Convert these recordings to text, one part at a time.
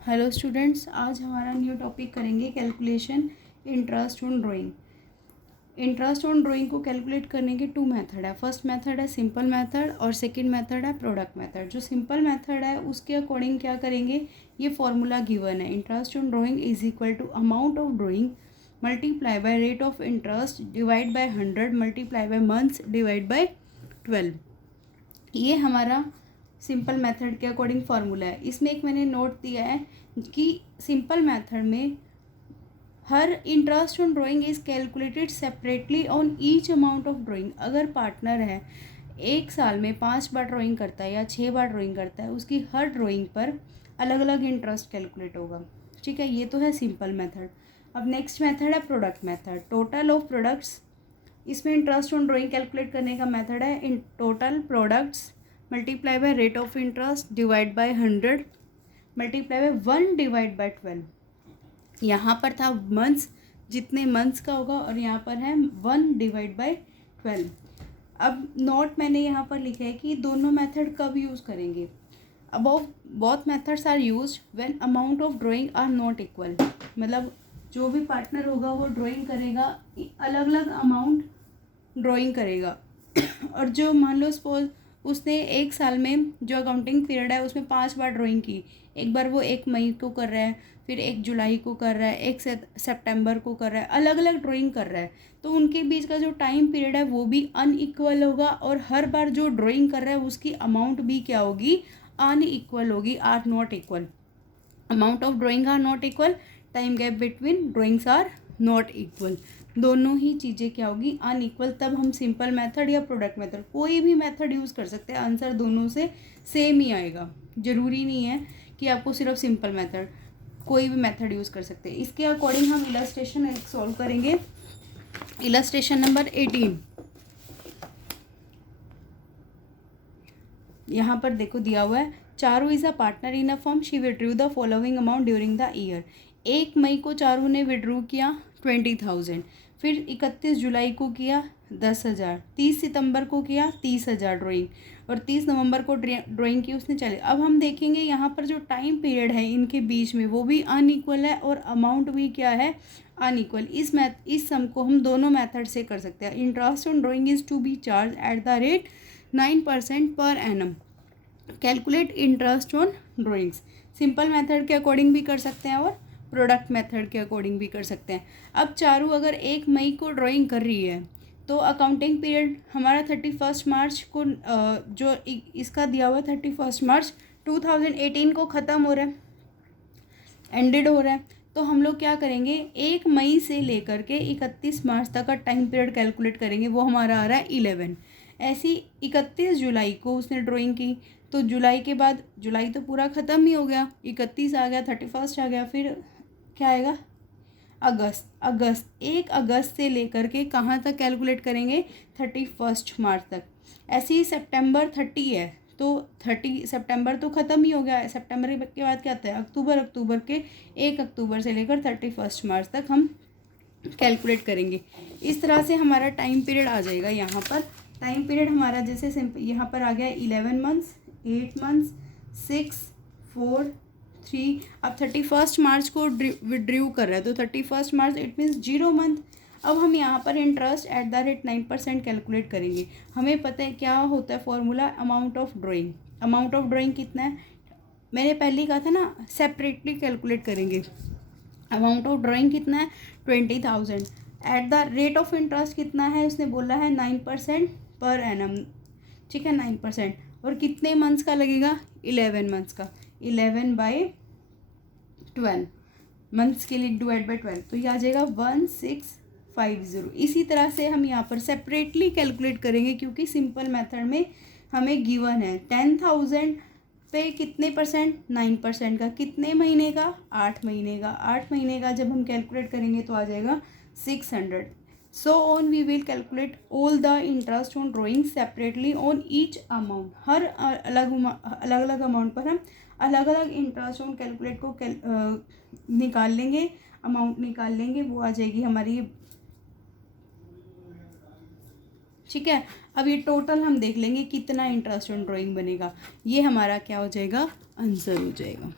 Hello students, आज हमारा new topic करेंगे calculation interest on drawing. Interest on drawing को कैलकुलेट करने के टू मेथड है। फर्स्ट मेथड है सिंपल मेथड और सेकंड मेथड है प्रोडक्ट मेथड। जो सिंपल मेथड है उसके अकॉर्डिंग क्या करेंगे, ये फॉर्मूला गिवन है, interest on drawing is equal to amount of drawing multiply by rate of interest divide by 100 multiply by months divide by 12। ये हमारा सिंपल मेथड के अकॉर्डिंग फार्मूला है। इसमें एक मैंने नोट दिया है कि सिंपल मेथड में हर interest on drawing is calculated separately on each amount of drawing. अगर पार्टनर है एक साल में 5 बार ड्राइंग करता है या 6 बार ड्राइंग करता है, उसकी हर ड्राइंग पर अलग अलग इंटरेस्ट कैलकुलेट होगा। ठीक है, ये तो है सिंपल मेथड। अब नेक्स्ट मेथड है product method, total of products. इसमें इंटरेस्ट ऑन ड्राइंग कैलकुलेट करने का मेथड है in total products multiply by rate of interest divide by 100 multiply bye 1 divide by 12। यहाँ पर था मंथ्स, जितने मंथ्स का होगा, और यहाँ पर है 1 डिवाइड बाय 12। अब नोट मैंने यहाँ पर लिखा है कि दोनों मेथड कब यूज़ करेंगे। Above both methods are used when amount of drawing are not equal. मतलब जो भी पार्टनर होगा वो ड्राइंग करेगा, अलग अलग अमाउंट ड्राइंग करेगा। और जो मान लो सपोज उसने एक साल में जो अकाउंटिंग पीरियड है उसमें 5 बार ड्राइंग की, एक बार वो 1 मई को कर रहा है, फिर 1 जुलाई को कर रहा है, 1 सितंबर को कर रहा है, अलग अलग ड्राइंग कर रहा है, तो उनके बीच का जो टाइम पीरियड है वो भी अनइक्वल होगा। और हर बार जो ड्राइंग कर रहा है उसकी अमाउंट भी क्या होगी, अनइक्वल होगी, are not equal. Amount of drawing are not equal, time gap between drawings are not equal. दोनों ही चीज़ें क्या होगी, अनइक्वल। तब हम सिंपल मेथड या प्रोडक्ट मेथड कोई भी मेथड यूज़ कर सकते हैं, आंसर दोनों से सेम ही आएगा। ज़रूरी नहीं है कि आपको सिर्फ सिंपल मेथड, कोई भी मेथड यूज़ कर सकते हैं। इसके अकॉर्डिंग हम इलस्ट्रेशन एक सॉल्व करेंगे। इलस्ट्रेशन नंबर 18 यहाँ पर देखो दिया हुआ है, Charu is a partner in a firm, she withdrew the following amount during the year. 1 मई को चारू ने विड्रू किया 20,000, फिर 31 जुलाई को किया 10,000, 30 सितंबर को किया 30,000 ड्राइंग, और 30 नवंबर को ड्राइंग की उसने चले। अब हम देखेंगे यहाँ पर जो टाइम पीरियड है इनके बीच में वो भी अनइक्वल है और अमाउंट भी क्या है, अनइक्वल। इस सम को हम दोनों मेथड से कर सकते हैं। Interest on drawing is to be charge at the rate 9% per annum. Calculate interest on drawings simple method के अकॉर्डिंग भी कर सकते हैं और प्रोडक्ट मेथड के अकॉर्डिंग भी कर सकते हैं। अब चारू अगर 1 मई को ड्राइंग कर रही है तो अकाउंटिंग पीरियड हमारा 31 मार्च को, जो इसका दिया हुआ 31 मार्च 2018 को ख़त्म हो रहा है, एंडेड हो रहा है। तो हम लोग क्या करेंगे, 1 मई से लेकर के 31 मार्च तक का टाइम पीरियड कैलकुलेट करेंगे, वो हमारा आ रहा है 11। ऐसी 31 जुलाई को उसने ड्राइंग की, तो जुलाई के बाद, जुलाई तो पूरा ख़त्म ही हो गया, 31 आ गया, 31 आ गया, फिर क्या आएगा, अगस्त 1 अगस्त से लेकर के कहाँ तक कैलकुलेट करेंगे, 31 मार्च तक। ऐसे ही सितंबर 30 है तो 30 सितंबर तो ख़त्म ही हो गया है, सितंबर के बाद क्या आता है अक्टूबर, अक्टूबर के 1 अक्टूबर से लेकर 31 मार्च तक हम कैलकुलेट करेंगे। इस तरह से हमारा टाइम पीरियड आ जाएगा। यहाँ पर टाइम पीरियड हमारा जैसे सिंपल यहाँ पर आ गया 11 मंथ्स, 8 मंथ्स, 6, 4, 3। अब 31 मार्च को विड्रू कर रहा है तो 31 मार्च इट मीन्स 0 मंथ। अब हम यहाँ पर interest eight the rate 9% calculate करेंगे। हमें पता है क्या होता है formula, amount of drawing. Amount of drawing कितना है, मैंने पहले कहा था ना, सेपरेटली कैलकुलेट करेंगे। अमाउंट ऑफ ड्राइंग कितना है 20,000, eight the rate of interest कितना है, उसने बोला है 9% पर एनम। ठीक है, 9%, और कितने मंथ्स का लगेगा, 11 मंथ्स का, 11/12 मंथ्स के लिए डिवाइड बाई 12, तो ये आ जाएगा 1650। इसी तरह से हम यहाँ पर सेपरेटली कैलकुलेट करेंगे क्योंकि सिंपल मेथड में हमें गिवन है 10,000 पे कितने परसेंट, 9% का, कितने महीने का, 8 महीने का। 8 महीने का जब हम कैलकुलेट करेंगे तो आ जाएगा 600। So on we will calculate all the interest on drawing separately on each amount. हर अलग अलग अमाउंट पर हम अलग अलग इंटरेस्ट ऑन कैलकुलेट को निकाल लेंगे, अमाउंट निकाल लेंगे, वो आ जाएगी हमारी। ठीक है, अब ये टोटल हम देख लेंगे कितना इंटरेस्ट ऑन ड्राइंग बनेगा, ये हमारा क्या हो जाएगा, आंसर हो जाएगा।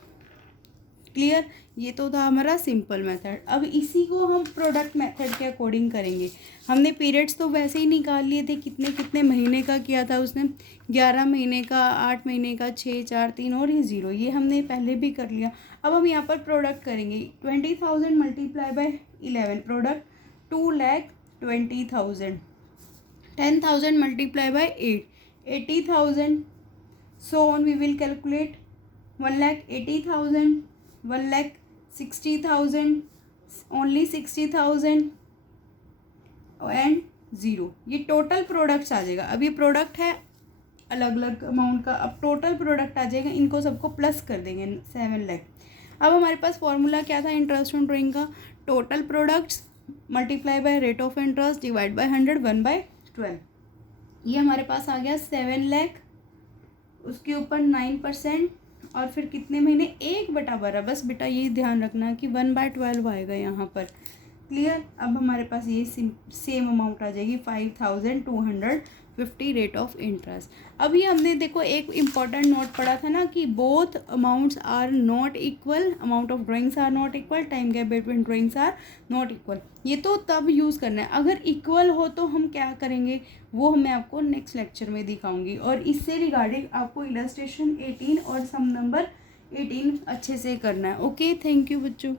क्लियर। ये तो था हमारा सिंपल मेथड। अब इसी को हम प्रोडक्ट मेथड के अकॉर्डिंग करेंगे। हमने पीरियड्स तो वैसे ही निकाल लिए थे, कितने कितने महीने का किया था उसने, 11 महीने का, 8 महीने का, 6, 4, 3 और ये 0, ये हमने पहले भी कर लिया। अब हम यहाँ पर प्रोडक्ट करेंगे। 20,000 multiply by 11 product 2,20,000। 10,000 multiply by 8 80,000। So on we will calculate 1,80,000, 1,60,000, only 60,000 and 0। ये टोटल प्रोडक्ट्स आ जाएगा। अब ये प्रोडक्ट है अलग अलग अमाउंट का, अब टोटल प्रोडक्ट आ जाएगा, इनको सबको प्लस कर देंगे 7 लाख। अब हमारे पास फॉर्मूला क्या था इंटरेस्ट ऑन ड्राइंग का, total products multiply by rate of interest divide by 100 1/12। ये हमारे पास आ गया 7 लाख, उसके ऊपर 9% और फिर कितने महीने, 1/12। बस बेटा ये ध्यान रखना कि 1/12 आएगा यहाँ पर। क्लियर। अब हमारे पास ये सेम अमाउंट आ जाएगी 5,250 रेट ऑफ इंटरेस्ट। अभी हमने देखो एक इम्पॉर्टेंट नोट पढ़ा था ना कि both amounts are not equal, amount of drawings are not equal, time gap between drawings are not equal. ये तो तब यूज़ करना है, अगर इक्वल हो तो हम क्या करेंगे वो मैं आपको नेक्स्ट लेक्चर में दिखाऊंगी। और इससे रिगार्डिंग आपको इलस्ट्रेशन 18 और सम नंबर 18 अच्छे से करना है। ओके, थैंक यू बच्चों।